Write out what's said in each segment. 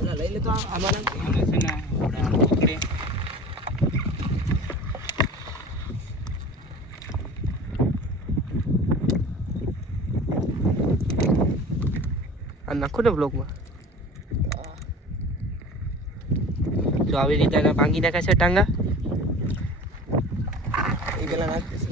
લઈ લે તો આમાં છે ને આપણે આમ પકડી આ નાખો ને બ્લોકમાં જો આવી રીતે એને ભાંગી નાખે છે ટાંગા એ પેલા નાખીશ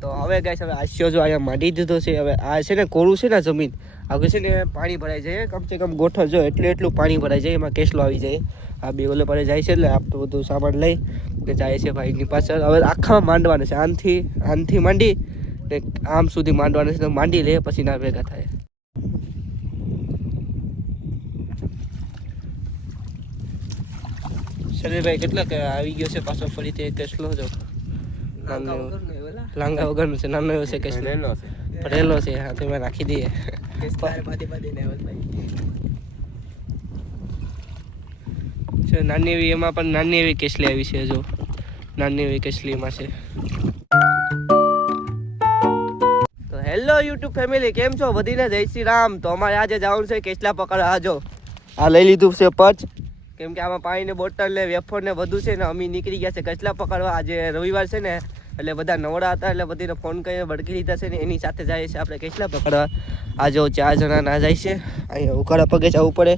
તો હવે ગાઈસ હવે આસ્યો જો અહીંયા માંડી દીધો છે હવે આ છે ને કોરું છે ને જમીન આગળ છે ને પાણી ભરાઈ જાય કમસે કમ ગોઠવ જો એટલું પાણી ભરાઈ જાય એમાં કેસલો આવી જાય આ બે ઓલે પર જાય છે એટલે આપણે બધું સામાન લઈ ને જાય છે ભાઈની પાછળ હવે આખા માંડવાના છે આનથી માંડી ને આમ સુધી માંડવાના છે તો માંડી લે પછી ના ભેગા થાય શરીરભાઈ કેટલા આવી ગયો છે પાછો ફરીથી કેસલો જો લાંગા વગરનું છે નાનો એવો છે કેસલો ભરેલો છે હા તેમાં રાખી દઈએ નાની એવી એમાં પણ નાની એવી કેસલી આવી છે જો નાની એવી કેસલી એમાં છે તો હેલો યુટ્યુબ ફેમિલી કેમ છો વધીને જય શ્રી રામ તો અમારે આજે જવાનું છે કેસલા પકડવા આજો આ લઈ લીધું છે પચ કેમ કે આમાં પાણીની બોટલ ને વેફર ને બધું છે ને અમે નીકળી ગયા છે કેસલા પકડવા આજે રવિવાર છે ને એટલે બધા નવડા હતા એટલે બધીને ફોન કરીને ભડકી લીધા છે ને એની સાથે જાય છે આપણે કેસલા પકડવા આ જો 4 જણા ના જાય છે અહીંયા ઉકાળા પગે જવું પડે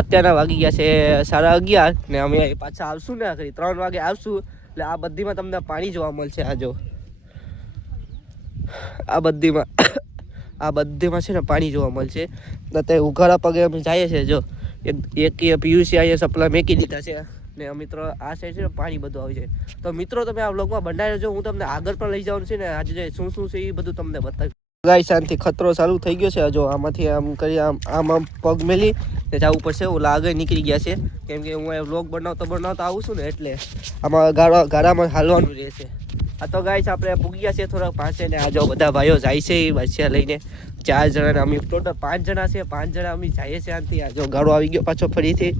અત્યારના વાગી ગયા છે 11:30 ને અમે પાછા આવશું ને આખરી 3 વાગે આવશું એટલે આ બધીમાં તમને પાણી જોવા મળશે આ જો આ બધીમાં છે ને પાણી જોવા મળશે તે ઉઘાડા પગે અમે જઈએ છીએ જો એક પીયુસી અહીંયા સપ્લાય મેકી દીધા છે ને મિત્રો આ સાઈડ છે ને પાણી બધું આવી જાય તો મિત્રો તમે આ વ્લોગમાં બનાવી રહેજો હું તમને આગળ પણ લઈ જવાનું છે ને આજે શું છે એ બધું તમને બતાવીશ ગાય શાંતિ ખતરો ચાલુ થઈ ગયો છે જો આમાંથી આમ કરી આમ પગ મેલી ને જવું પડશે ઓલા આગળ નીકળી ગયા છે કેમ કે હું વ્લોગ બનાવતો આવું છું ને એટલે આમાં ગાડામાં હાલવાનું રહેશે આ તો ગાઈસ આપણે પૂગ્યા છે થોડાક પાસે ને આ જો બધા ભાઈઓ જાય છે એ બચ્ચા લઈને 4 જણા અમે ટોટલ 5 જણા છે 5 જણા અમે જઈએ છીએ આનથી આ જો ગાડો આવી ગયો પાછો ફરીથી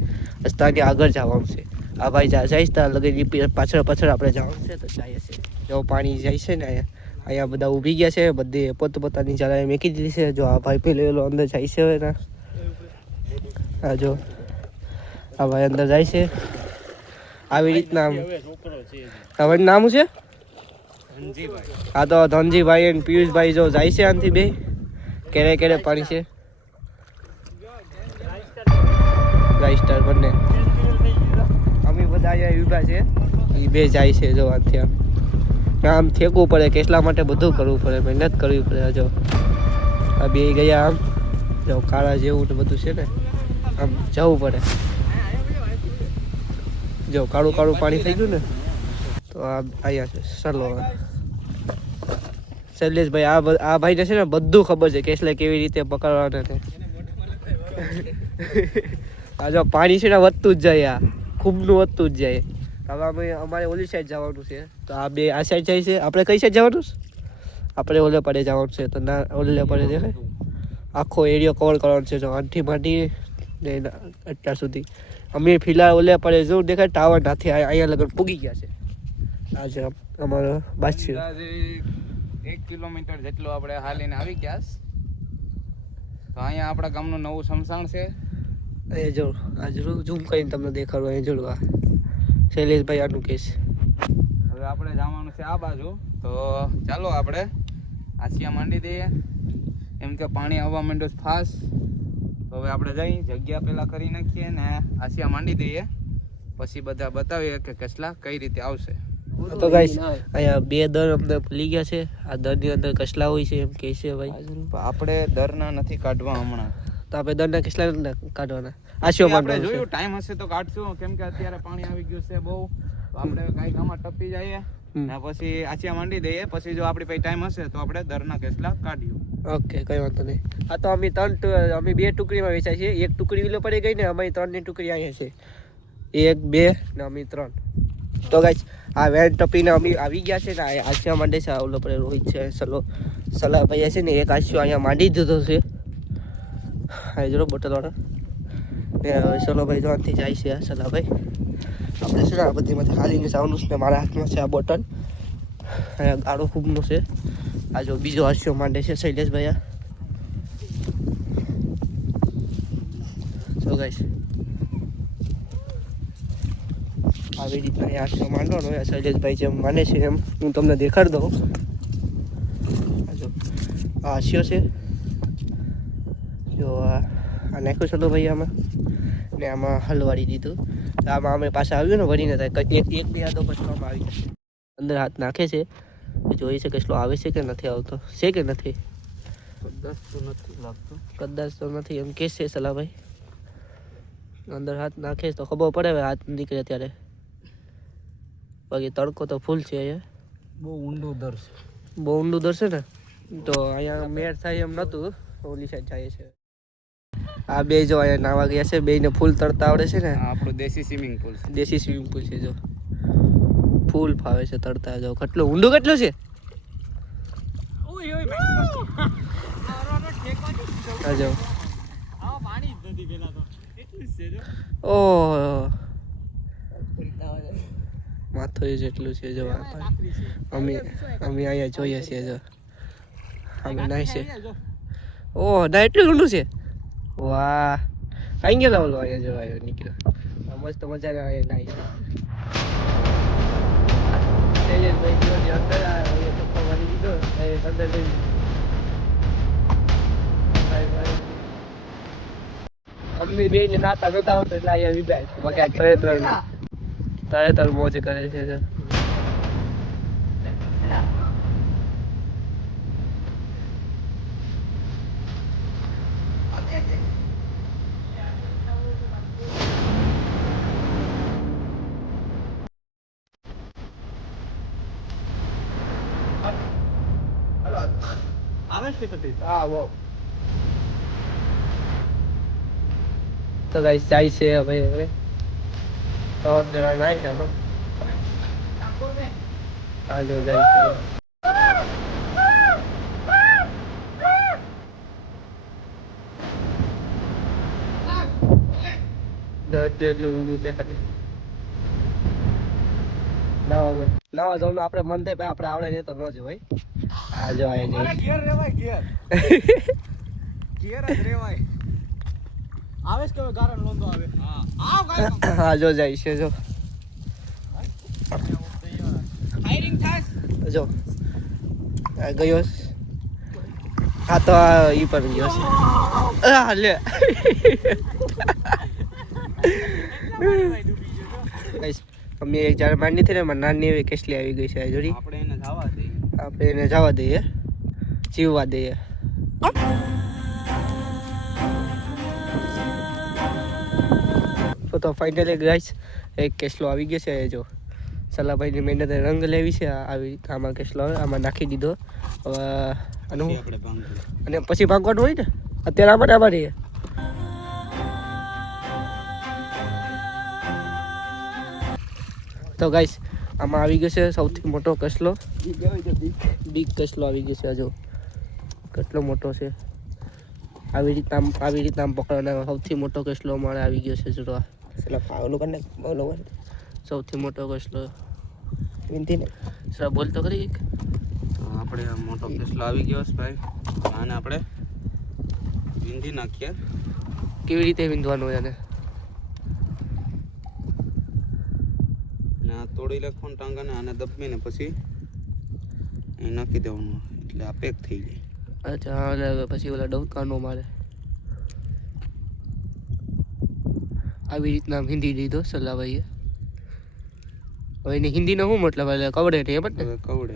રસ્તાની આગળ જવાનું છે આ ભાઈ જાય ત્યાં લગી પાછળ આપણે જવાનું છે તો જઈએ છીએ જો પાણી જાય છે ને અહીંયા બધા ઊભી ગયા છે બધી પોતપોતાની જગ્યાએ મેકી દીધી છે જો આ ભાઈ પેલો અંદર જાય છે હવે આ જો આ ભાઈ અંદર જાય છે આવી રીતના તમારું નામ છે હા તો ધનજીભાઈ અને પિયુષભાઈ જો જાય છે આનથી બે કેરે પાણી છે ગાઈસ્ટર બંને અમે બધા અહીંયા ઊભા છે એ બે જાય છે જો આનથી આમ થેકવું પડે કેસલા માટે બધું કરવું પડે મહેનત કરવી પડે જો આ બે ગયા આમ જો કાળા જેવું ને બધું છે ને આમ જવું પડે જો કાળું પાણી થઈ ગયું ને તો આ અહીંયા છે ચલો શૈલેષભાઈ આ ભાઈને છે ને બધું ખબર છે કેસલે કેવી રીતે પકડવાના છે આ જો પાણી છે ને વધતું જ જાય આ ખૂબનું વધતું જ જાય હવે અમે અમારે ઓલી સાઈડ જવાનું છે તો આ બે આ સાઈડ જાય છે આપણે કઈ સાઈડ જવાનું આપણે ઓલે પડે જવાનું છે તો ના ઓલે પડે દેખાય આખો એરિયો કવર કરવાનો છે જો આઠથી માંડી ને અત્યાર સુધી અમે ફિલહાલ ઓલે પડે જો દેખાય ટાવર નથી અહીંયા લગન પૂગી ગયા છે આજે અમારો બાછી 1 કિલોમીટર જેટલો આપણે હાલીને આવી ગયા તો અહીંયા આપણા ગામનું નવું સમસાણ છે એ જો આ ઝૂમ કરીને તમને દેખાડું અહીં જોડવા શૈલેષભાઈ આનું કેસ હવે આપણે જવાનું છે આ બાજુ તો ચાલો આપણે આસિયા માંડી દઈએ એમ કે પાણી આવવા માંડ્યું ફાસ્ટ તો હવે આપણે જઈ જગ્યા પહેલાં કરી નાખીએ ને આસિયા માંડી દઈએ પછી બધા બતાવીએ કે કસલા કઈ રીતે આવશે તો ગાઈસ અહીંયા બે દર અમને ભૂલી ગયા છે આ દરની અંદર કસલા હોય છે એમ કહે છે ભાઈ આપણે દરના નથી કાઢવા હમણાં તો આપણે દરના કસલા નથી કાઢવાના આશીઓ આપણે જોયું ટાઈમ હશે તો કાઢશું કેમ કે અત્યારે પાણી આવી ગયું છે બહુ આપણે કઈ ગામમાં ટપી જઈએ ને પછી આસિયા માંડી દઈએ પછી જો આપણી પાસે ટાઈમ હશે તો આપણે દરના કેસલા કાઢ્યું ઓકે કઈ વાંધો નહીં આ તો અમે અમે 2 ટુકડીમાં વેચાય છે એક ટુકડી વિલો પડી ગઈ ને અમે 3ની ટુકડી અહીંયા છે 1 2 ને અમે 3 તો ગાઈસ આ વેન ટપીને અમે આવી ગયા છે ને આસિયા માંડે છે ઓલો પર રોહિત છે સલા ભાઈ છે ને એક આસિયો અહીંયા માંડી દીધો છે આ જો બોટલ વાળો ને સલો ભાઈ તો આથી જાય છે સલા ભાઈ આપણે છે ને આ બધીમાંથી હાલીને જવાનું છે મારા હાથમાં છે આ બોટલ અહીંયા ગાળો ખૂબનો છે. આ જો બીજો હાસ્યો માંડે છે શૈલેષભાઈ. જો ગાઈસ આવી રીતના હાસ્યો માંડવાનો હોય. શૈલેષભાઈ જેમ માને છે એમ હું તમને દેખાડી દઉં. જો આ હાસ્યો છે. જો આ નાખ્યું છે તો ભાઈ આમાં ને આમાં હલવાડી દીધું. તો આમાં અમે પાછા આવ્યું ને વળીને એક બે યાદો પછી આમાં આવી જશે. અંદર હાથ નાખે છે જોઈ છે કેટલો આવે છે કે નથી આવતો છે કે નથી. કદાચ તો નથી લાગતું. કદાચ તો નથી એમ કે છે સલાભાઈ. અંદર હાથ નાખે તો ખબર પડે હવે હાથ નીકળે ત્યારે. બાકી તડકો તો ફૂલ છે અહીંયા. બહુ ઊંડું દરશે. બહુ ઊંડું દરશે ને તો અહીંયા મેળ થાય એમ નહોતું. ઓલી સાઈડ જાય છે. આ બે જો અહીંયા નાવા ગયા છે. બેને ફૂલ તરતા આવડે છે ને. આપણું દેશી સ્વિમિંગ પુલ છે. દેશી સ્વિમિંગ પુલ છે. જો ફૂલ ફાવે છે તરતા. જો કેટલું ઊંડું કેટલું છે. જો ઓહ માથું જેટલું છે. જો અમે અહીંયા જોઈએ છીએ. જો અમે નાય છે. ઓહ ના એટલું ઊંડું છે. વાહ કઈ ગયેલા ઓલો અહીંયા જો આવ્યો નીકળ્યો. મસ્ત મજા આવે નાય. અમને બે ને નાતા નતા આવતો એટલે અહીંયા વિભાગ તરે મોજ કરે છે. તો ગાઈસ જાય છે હવે તો જરા નાઈ ચાલો. હાલો જાય નવા જવાનું આપણે મન થાય આપણે આવડે ને તો ન જ ભાઈ. આ જો ઘેર રેવાય ઘેર જ રેવાય. આવે છે કે ગારણ લોંદો આવે. હા જો જાય છે. જો ફાયરિંગ થાય. જો આ ગયો. હા તો ઈ પણ ગયો છે. આ લે અમે એક जार માંડી હતી ને એમાં નાની એવી કેસલી આવી ગઈ છે. જોડી આપણે એને જવા દઈએ જીવવા દઈએ. તો ફાઇનલી ગાઈસ એક કેસલો આવી ગયો છે. જો સલાભાઈની મહેનતે રંગ લેવી છે. આવી આમાં કેસલો આવે આમાં નાખી દીધો. હવે અને પછી ભાગવાનું હોય ને અત્યારે આમાં રહીએ. તો ગાઈસ આમાં આવી ગયો છે સૌથી મોટો કસલો. બિગ કસલો આવી ગયો છે. જો કેટલો મોટો છે. આવી રીતના આમ પકડવાનો સૌથી મોટો કસલો અમારે આવી ગયો છે. જો સૌથી મોટો કસલો સર બોલ તો ખરી. આપણે મોટો કસલો આવી ગયો છે ભાઈ. આને આપણે વિંધી નાખીએ. કેવી રીતે વિંધવાનું એને તોડી લખવાનું ટાંગાને આને દબીને પછી અહીં નાખી દેવાનું એટલે આ પેક થઈ જાય. અચ્છા એટલે પછી ઓલા ડબકાનો મારે. આવી રીતના હિન્દી લીધો સલાભાઈએ. હવે એની હિન્દીનો શું મતલબ એટલે કવડે ને એમ જ ને. કવડે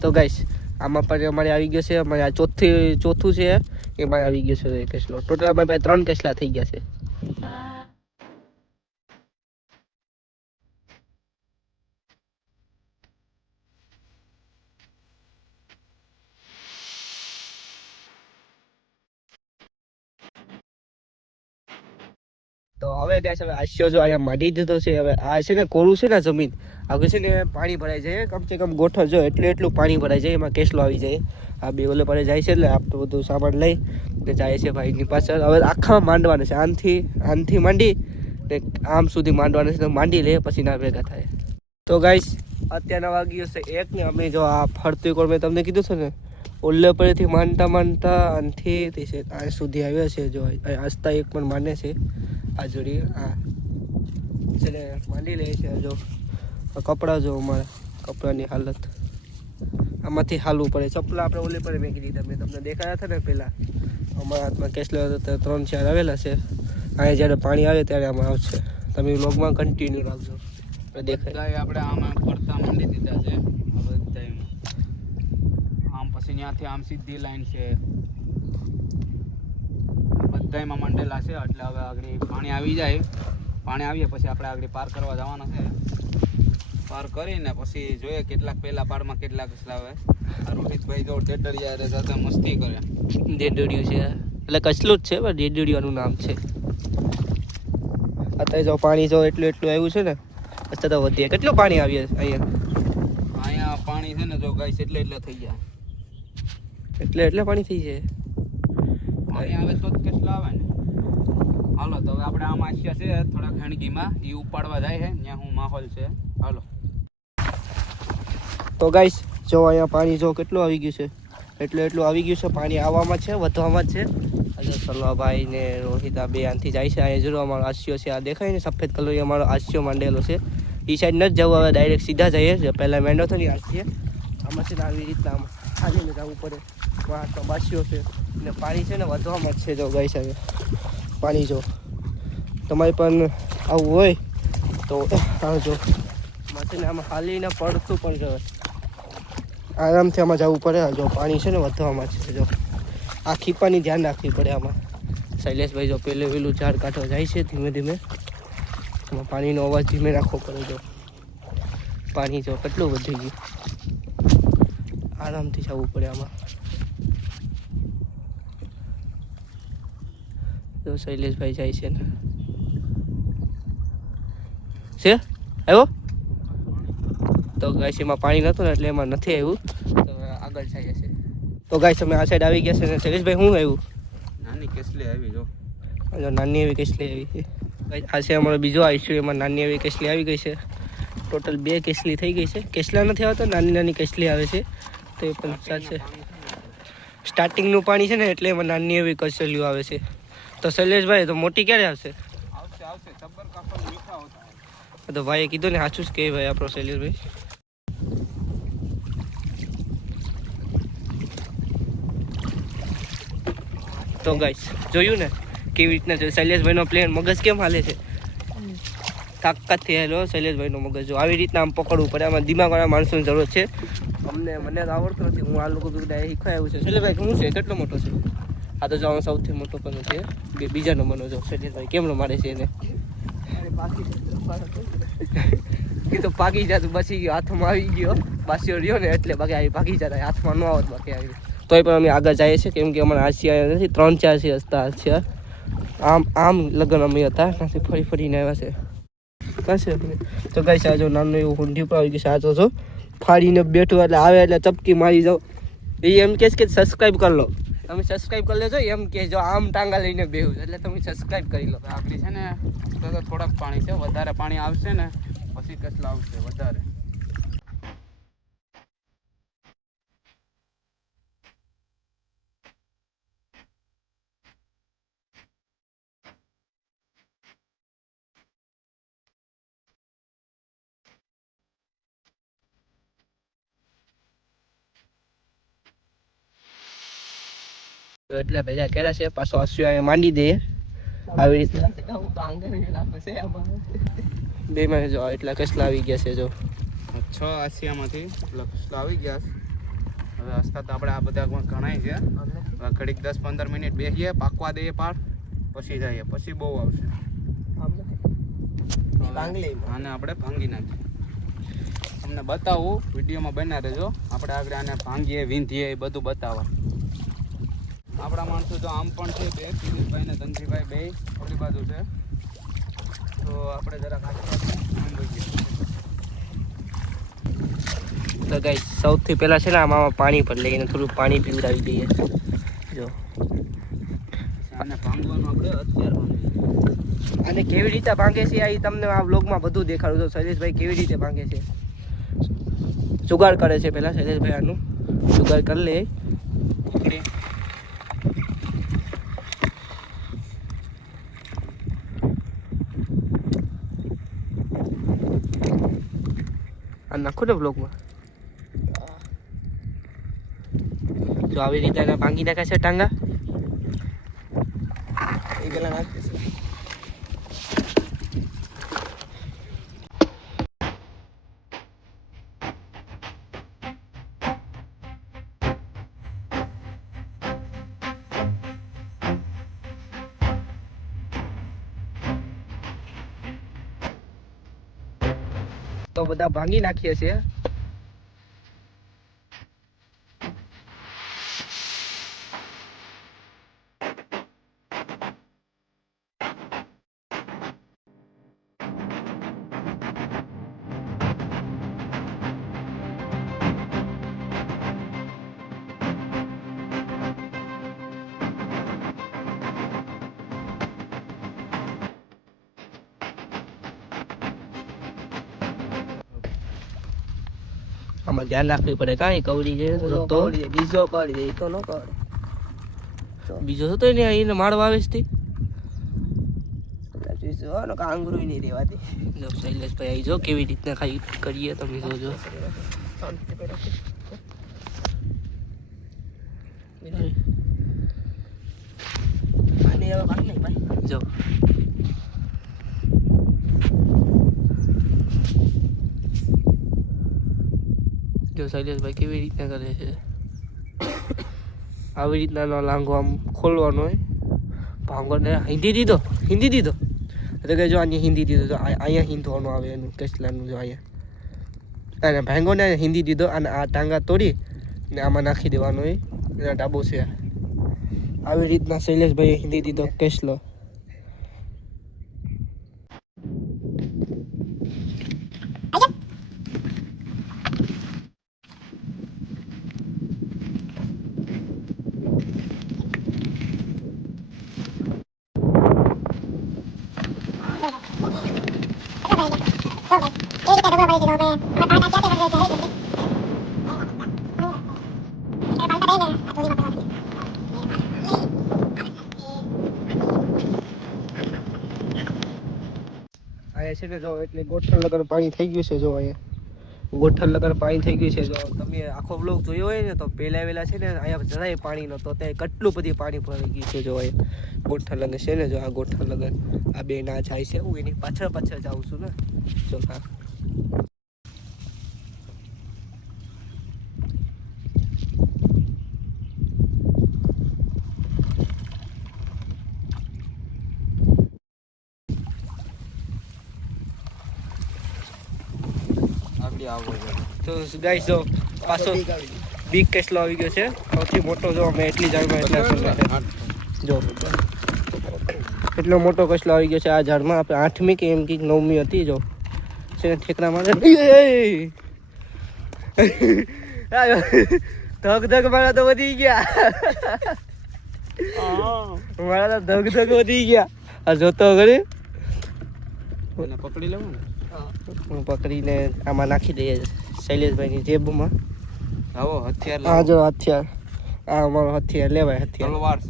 તો ગાઈસ આમાં પણ અમારે આવી ગયો છે. અમારે આ ચોથું છે એમાં આવી ગયો છે કેસલો. ટોટલ અમારે 3 કેસલા થઈ ગયા છે. તો હવે ગાઈસ હવે આસ્યો જો અહીંયા માટી દીધો છે. હવે આ છે ને કોરું છે ને જમીન આગળ છે ને પાણી ભરાઈ જાય. કમસે કમ ગોઠર જો એટલું પાણી ભરાઈ જાય. એમાં કેસલો આવી જાય. આ બે ઓલે પર જાય છે એટલે આપણે બધું સામાન લઈ ને જાય છે ભાઈની પાછળ. હવે આખા માંડવાના છે. આનથી માંડી ને આમ સુધી માંડવાના છે તો માંડી લે પછી ના ભેગા થાય. તો ગાઈસ અત્યારના વાગ્યું છે 1 ને અમે જો આ ફરતી કોર મેં તમને કીધું છે ને ઓલ્લે પડેથી માંડતા આનથી છે આ સુધી આવ્યા છે. જો આસ્તા એક પણ માને છે આ જોડી આ છે માંડી લે છે. જો કપડાં જો અમારા કપડાની હાલત આમાંથી હાલવું પડે. ચપ્પલ આપણે ઓલે પર મેકી દીધા મેં તમને દેખાયા હતા ને પહેલાં અમારા હાથમાં કેસલા 3-4 આવેલા છે. અહીંયા જ્યારે પાણી આવે ત્યારે આમાં આવશે. તમે વ્લોગમાં કન્ટિન્યુ રાખજો. દેખાય આપણે આમાં ફરતા માંડી દીધા છે બધા આમ પછી ત્યાંથી આમ સીધી લાઈન છે બધામાં મંડેલા છે. એટલે હવે આગળ પાણી આવી જાય પાણી આવીએ પછી આપણે આગળ પાર કરવા જવાના છે. પાર કરીને પછી જોઈએ કેટલાક પહેલા પારમાં કેટલાક આવે. આ રોહિતભાઈ જો ડેડડિયા સાથે મસ્તી કરે. ડેડડિયું છે એટલે કચલું જ છે પણ ડેડડિયાનું નામ છે. અત્યારે જો પાણી જો એટલું આવ્યું છે ને અત્યારે તો વધીએ. કેટલું પાણી આવીએ અહીંયા પાણી છે ને જો ગાઈસ એટલે થઈ ગયા એટલે પાણી થઈ જાય. પાણી આવે તો જ કેટલા આવે ને. હાલો તો હવે આપણે આમ આશિયા છે થોડા ખાંડગીમાં એ ઉપાડવા જાય છે ત્યાં હું માહોલ છે. હાલો તો ગાઈસ જો અહીંયા પાણી જો કેટલું આવી ગયું છે એટલું આવી ગયું છે. પાણી આવવામાં છે વધવામાં જ છે. આજે સલાભાઈ ને રોહિતા બે આનથી જાય છે. અહીંયા જરૂર અમારો આશિયો છે આ દેખાય ને સફેદ કલર અમારો આશિયો માંડેલો છે. એ સાઈડ નથી જવું હવે ડાયરેક્ટ સીધા જઈએ. જે પહેલાં મેંડો હતો ને આશીએ આમાં છે ને આવી રીતના આમ હાલીને જવું પડે. તો બાસીઓ છે ને પાણી છે ને વધવામાં જ છે. જો ગાઈસ હવે પાણી જો તમારે પણ આવું હોય તો આવજો. છે ને આમાં હાલીને પડતું પણ જવાય આરામથી આમાં જવું પડે. જો પાણી છે ને વધવામાં છે. જો આ ખીપાની ધ્યાન રાખવી પડે આમાં. શૈલેષભાઈ જો પેલું ઝાડ કાઢવા જાય છે ધીમે ધીમે. આમાં પાણીનો અવાજ ધીમે રાખવો પડે. જો પાણી જો કેટલું વધી ગયું આરામથી જવું પડે આમાં. જો શૈલેષભાઈ જાય છે ને છે આવ્યો તો ગાઈસ એમાં પાણી નહોતું ને એટલે એમાં નથી આવ્યું તો આગળ જાય છે. તો ગાઈસ અમે આ સાઈડ આવી ગયા છે ને શૈલેષભાઈ શું આવ્યું નાની કેસલી આવી જો નાની એવી કેસલી આવી છે. આ છે અમારો બીજો આઈસ્યુ એમાં નાની એવી કેસલી આવી ગઈ છે. ટોટલ 2 કેસલી થઈ ગઈ છે. કેસલા નથી આવતો નાની કેસલી આવે છે તો એ પણ સાચે સ્ટાર્ટિંગનું પાણી છે ને એટલે એમાં નાની એવી કસલીઓ આવે છે. તો શૈલેષભાઈ તો મોટી ક્યારે આવશે? આવશે સબર કાપડ મીઠા હોતા. તો ભાઈએ કીધું ને સાચું જ કે ભાઈ આપણો શૈલેષભાઈ. તો ગાઈસ જોયું ને કેવી રીતના શૈલેષભાઈનો પ્લેન મગજ કેમ હાલે છે તાકાતથી હેલો શૈલેષભાઈનો મગજ જો આવી રીતના આમ પકડવું પડે. આમાં દિમાગવાળા માણસોની જરૂર છે. મને તો આવડતું નથી. હું આ લોકો શીખવાયું છે. શૈલેષભાઈ શું છે કેટલો મોટો છે? આ તો જો સૌથી મોટો પણ છે બીજા નંબરનો. જો શૈલેષભાઈ કેમનો મારે છે એને એ તો પાકી જતું બચી ગયો હાથમાં આવી ગયો બાસીઓ રહ્યો ને એટલે બાકી આવી ભાગી જતા હાથમાં ન આવત બાકી આવી. તોય પણ અમે આગળ જઈએ છીએ કેમ કે અમારા આશિયા નથી 3-4 છે હસતા છે. આમ લગ્ન અમે હતા ત્યાંથી ફરીને આવ્યા છે કાં છે. તો ગાઈસ આ જો નાનું એવું હુંડી ઉપર આવી ગયું છે. આ તો જો ફાડીને બેઠું એટલે આવે એટલે ચપકી મારી જાઓ. એ એમ કહે કે સબસ્ક્રાઈબ કરી લો. તમે સબસ્ક્રાઈબ કરી લેજો એમ કે જો આમ ટાંગા લઈને બેહું એટલે તમે સબસ્ક્રાઈબ કરી લો. આપણી છે ને તો થોડાક પાણી છે. વધારે પાણી આવશે ને પછી કેટલા આવશે વધારે. એટલે ભેજા કર્યા છે પાછો આશિયો માંડી દઈએ આવી રીતે. બે માં જો એટલા કસલા આવી ગયા છે. જો 6 આશિયામાંથી એટલા કસલા આવી ગયા છે. હવે હસતા તો આપણે આ બધા ઘણાય છે. હવે ઘડીક 10-15 મિનિટ બેસીએ પાકવા દઈએ પાર પછી જઈએ પછી બહુ આવશે. આને આપણે ભાંગી નાખીએ. તમને બતાવું વિડીયોમાં બના રહેજો. આપણે આગળ આને ભાંગીએ વીંધીએ એ બધું બતાવવા. આપણા માણસો તો આમ પણ છે બે કિરીટભાઈ ને ધનજીભાઈ બે ઓલી બાજુ છે. તો આપણે જરાક તો ગાઈસ સૌથી પહેલા છે ને આમાં પાણી પર લઈને થોડું પાણી પીવડાવી દઈએ. જો આને ભાંગવાનું આપણે અત્યાર ભાંગી. અને કેવી રીતે ભાંગે છે એ તમને આ વ્લોગમાં બધું દેખાડું છું. શૈલેષભાઈ કેવી રીતે ભાંગે છે, જુગાડ કરે છે પહેલા શૈલેષભાઈ. આનું જુગાડ કરી લે. પકડી. આ નાખો ને બ્લોગમાં. જો આવી રીતે એના ભાંગી નાખે છે ટાંગા. એ પેલા નાખે છે. તો બધા ભાંગી નાખીએ છીએ. આમાં ધ્યાન રાખવી પડે. કાંઈ કવડી છે તો બીજો કરી દે તો ન કરે. બીજો હતો ને એને માળવા આવે છે આંગરું નહીં રેવાતી. જો શૈલેષભાઈ આવી જો કેવી રીતના ખાઈ કરીએ તમે જોજો. જો જો શૈલેષભાઈ કેવી રીતના કરે છે. આવી રીતના લાંગો આમ ખોલવાનો હોય. ભાંગો ને હિન્દી દીધો તો કે જો આની હિન્દી દીધો તો અહીંયા હિંધવાનું આવે એનું કેસલાનું. જો અહીંયા અને ભાંગો ને હિન્દી દીધો અને આ ટાંગા તોડી ને આમાં નાખી દેવાનો હોય. એના ડાબો છે. આવી રીતના શૈલેષભાઈએ હિન્દી દીધો કેસલો. અહીંયા છે ને જો એટલે ગોઠણ લગન પાણી થઈ ગયું છે. જો અહીંયા ગોઠણ લગન પાણી થઈ ગયું છે. જો તમે આખો બ્લોગ જોયો હોય ને તો પહેલા છે ને અહીંયા જરાય પાણી નહોતો, ત્યાં કેટલું બધી પાણી ભરાઈ ગયું છે. જો અહીંયા ગોઠણ લગન છે ને, જો આ ગોઠણ લગન આ બે ના જાય છે. હું એની પાછળ જાઉં છું ને. જો હા તો ગાઈસ જો પાછો બિગ કેસલો આવી ગયો છે. સૌથી મોટો જો અમે એટલી ઝાડમાં એટલા જો એટલો મોટો કેસલો આવી ગયો છે આ ઝાડમાં. આપણે 8મી કે એમ કંઈક 9મી હતી. જો છે ઠેકડા મારે ધગ મારા તો વધી ગયા. મારા તો ધગ વધી ગયા. આ જોતો ઘરે પકડી લેવું ને. હું પકડીને આમાં નાખી દઈએ શૈલેષભાઈની જેબમાં. આવો હથિયાર. હા જો હથિયાર. આ અમારો હથિયાર લેવાય. હથિયાર તલવાર છે.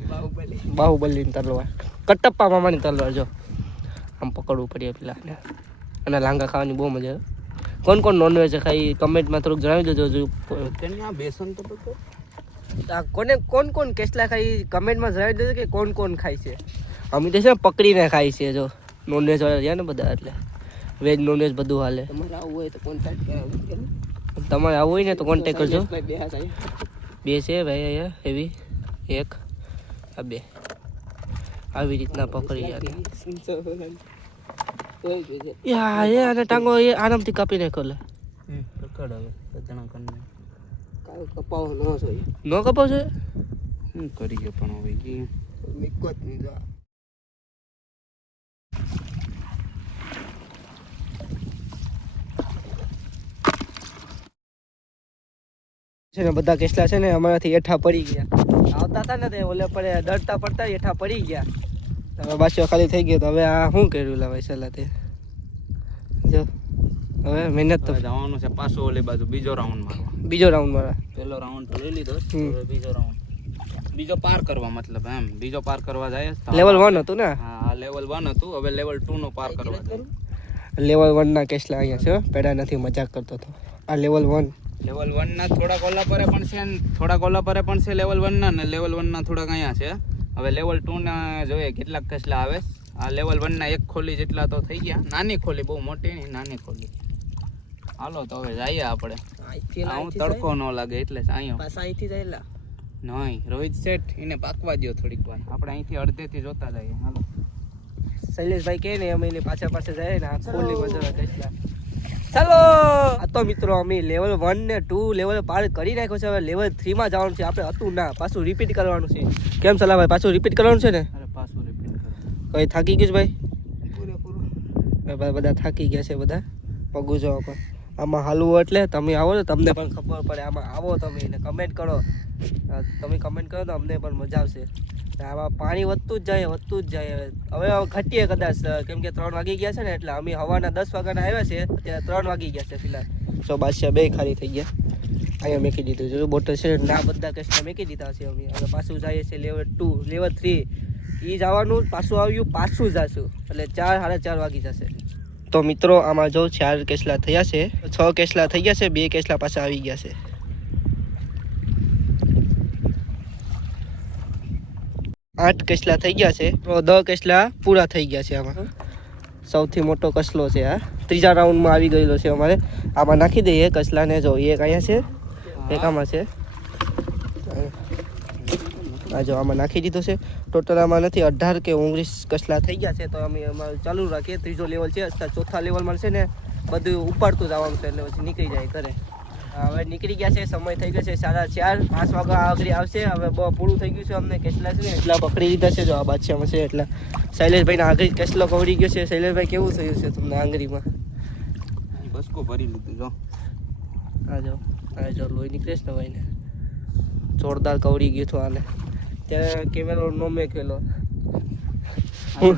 બાહુબલીની તલવાર. કટપ્પા મામાની તલવાર. જો આમ પકડવું પડે પેલા. અને લાંગા ખાવાની બહુ મજા આવે. કોણ નોનવેજ ખાઈ કમેન્ટમાં થોડુંક જણાવી દેજો. બેસન તો કોણ કેસલા ખાઈ કમેન્ટમાં જણાવી દેજો કે કોણ ખાય છે. અમે તો છે ને પકડીને ખાય છે. જો નોનવેજ વાળા રહ્યા ને બધા, એટલે વેજ નોનવેજ બધું હાલે. તમારે આવું હોય ને તો કોન્ટેક્ટ કરજો. બે છે ભાઈ અહીંયા એવી એક આ બે આવી રીતના પકડી આને ટાંગો એ આરામથી કાપી નાખો. લે કપાવ ન કપાવ છે કરીએ પણ હવે છે ને બધા કેસલા છે ને અમારાથી એઠા પડી ગયા. આવતા હતા ને તે ઓલે પડે ડરતા પડતા એઠા પડી ગયા. હવે બાસીઓ ખાલી થઈ ગયો. તો હવે આ શું કર્યું લા વૈસલા તે જો હવે મહેનત તો હવે જવાનું છે પાછું ઓલી બાજુ બીજો રાઉન્ડ મારવા. બીજો રાઉન્ડ મારા પહેલો રાઉન્ડ તો લઈ લીધો છે. હવે બીજો રાઉન્ડ બીજો પાર કરવા મતલબ એમ બીજો પાર કરવા જાય છે. લેવલ 1 હતું ને. હા લેવલ 1 હતું. હવે લેવલ 2 નો પાર કરવા જાય. લેવલ 1 ના કેસલા અહીંયા છે હો. પેડા નથી મજાક કરતો હતો. આ લેવલ 1 લેવલ 1 ના થોડાક ઓલા પરે પણ છે ને થોડાક ઓલા પરે પણ છે લેવલ 1 ના ને લેવલ 1 ના થોડાક અહીંયા છે. હવે લેવલ 2 ના જોઈએ કેટલાક કેસલા આવે. આ લેવલ 1 ના એક ખોલી જેટલા તો થઈ ગયા. નાની ખોલી બહુ મોટી નહીં નાની ખોલી. હાલો તો હવે જઈએ આપણે. હું તડકો ન લાગે એટલે અહીંયા પાછા અહીંથી જઈલા નહીં રોહિત શેઠ એને પાકવા દો થોડીક વાર. આપણે અહીંથી અડધેથી જોતા જઈએ. હાલો શૈલેષભાઈ કહે ને અમે એની પાછા જાય ને આ ખોલી મજા કેસલા. ચાલો આ તો મિત્રો અમે લેવલ 1 ને 2 લેવલ પાર કરી નાખ્યો છે. હવે લેવલ 3 માં જવાનું છે. આપણે હતું ના પાછું રિપીટ કરવાનું છે. કેમ સલાભાઈ પાછું રિપીટ કરવાનું છે ને? અરે પાછું રિપીટ કરો. કઈ થાકી ગયું છે ભાઈ? પૂરેપૂરું બધા થાકી ગયા છે બધા. પગું જો આમાં હાલવું એટલે તમે આવો ને તમને પણ ખબર પડે. આમાં આવો તમે એને કમેન્ટ કરો. તમે કમેન્ટ કરો તો અમને પણ મજા આવશે. આમાં પાણી વધતું જ જાય. હવે ઘટીએ કદાચ કેમ કે 3 વાગી ગયા છે ને એટલે અમે હવાના 10 વાગ્યાના આવ્યા છે. અત્યારે 3 વાગી ગયા છે ફિલહાલ. તો બાદશાહ બે ખાલી થઈ ગયા. અહીંયા મેકી દીધું જો બોટલ છે ના બધા કેસમાં મેકી દીધા છે અમે. હવે પાછું જઈએ છીએ લેવલ 2 લેવલ 3 એ જવાનું પાછું આવ્યું પાછું જશું એટલે 4 4:30 વાગી જશે. તો મિત્રો આમાં જો 4 કેસલા થયા છે. 6 કેસલા થઈ ગયા છે. 2 કેસલા પાછા આવી ગયા છે. 8 કેસલા થઈ ગયા છે. તો 10 કેસલા પૂરા થઈ ગયા છે. આમાં સૌથી મોટો કસલો છે આ. ત્રીજા રાઉન્ડમાં આવી ગયેલો છે અમારે. આમાં નાખી દઈએ કસલાને. જો એક અહીંયા છે એક આમાં છે. આ જો આમાં નાખી દીધો છે. ટોટલ આમાં નથી 18 કે 19 કસલા થઈ ગયા છે. તો અમે અમારે ચાલુ રાખીએ. ત્રીજો લેવલ છે. ચોથા લેવલમાં છે ને બધું ઉપાડતું જવાનું છે એટલે પછી નીકળી જાય ઘરે. હવે નીકળી ગયા છે. સમય થઈ ગયો છે 4:30 5 વાગ્યા આગળ આવશે. હવે બહુ પૂરું થઈ ગયું છે. અમને કેટલા છે ને એટલા પકડી લીધા છે. જો આ બાદશાહમાં છે એટલા. શૈલેષભાઈને આંગળી કેટલો કવડી ગયો છે. શૈલેષભાઈ કેવું થયું છે તમને આંગળીમાં? બસકો ભરી લીધું જો. આ જો લોહી નીકળે છે ને ભાઈને. જોરદાર કવડી ગયું હતું આને. ત્યારે કેમેરો નો મેકેલો.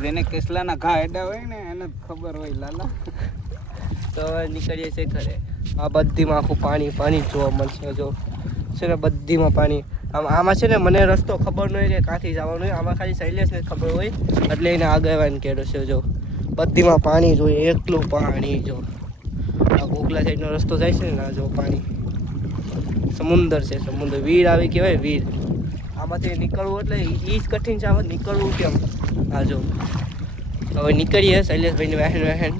જેને કેસલાના ઘા હેડા હોય ને એને ખબર હોય લાલા. તો હવે નીકળીએ છીએ ઘરે. આ બધીમાં આખું પાણી જોવા મળશે. જો છે ને બધીમાં પાણી. આમાં છે ને મને રસ્તો ખબર ન હોય કે ક્યાંથી જવાનું હોય. આમાં ખાલી શૈલેષને ખબર હોય એટલે એને આગળ કેડો છે. જો બધીમાં પાણી જોઈએ એકલું પાણી. જો આ ગોગલા સાઈડનો રસ્તો જાય છે ને જો પાણી સમુદ્ર છે. સમુદ્ર વીર આવી કહેવાય વીર. આમાંથી નીકળવું એટલે એ જ કઠિન છે. આમાં નીકળવું કેમ? આ જો હવે નીકળીએ. શૈલેષભાઈની વહેન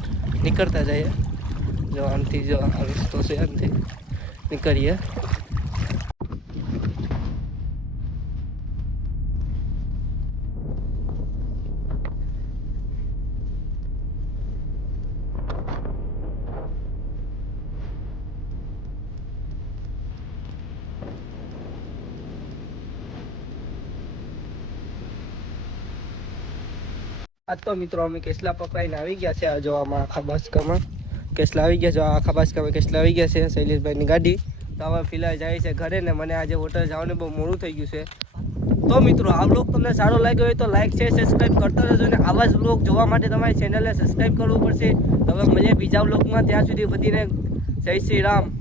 નીકળતા જઈએ. જો આમથી જો આ રસ્તો છે આમથી નીકળીએ. આ તો મિત્રો અમે કેસલા પકડાઈને આવી ગયા છે. આ જો આમાં આખા બાસ્કામાં કેસલા આવી ગયા છે. આખા બાસ્કામાં કેસલા આવી ગયા છે શૈલેષભાઈની ગાડી. તો હવે ફિલહાલ જાય છે ઘરે ને મને આજે હોટલ જવાનું બહુ મોડું થઈ ગયું છે. તો મિત્રો આ વ્લોગ તમને સારો લાગ્યો હોય તો લાઈક શેર સબસ્ક્રાઈબ કરતા રહેજો. અને આવા જ વ્લોગ જોવા માટે તમારી ચેનલને સબસ્ક્રાઈબ કરવું પડશે. હવે મળીએ બીજા વ્લોગમાં. ત્યાં સુધી બધીને જય શ્રી રામ.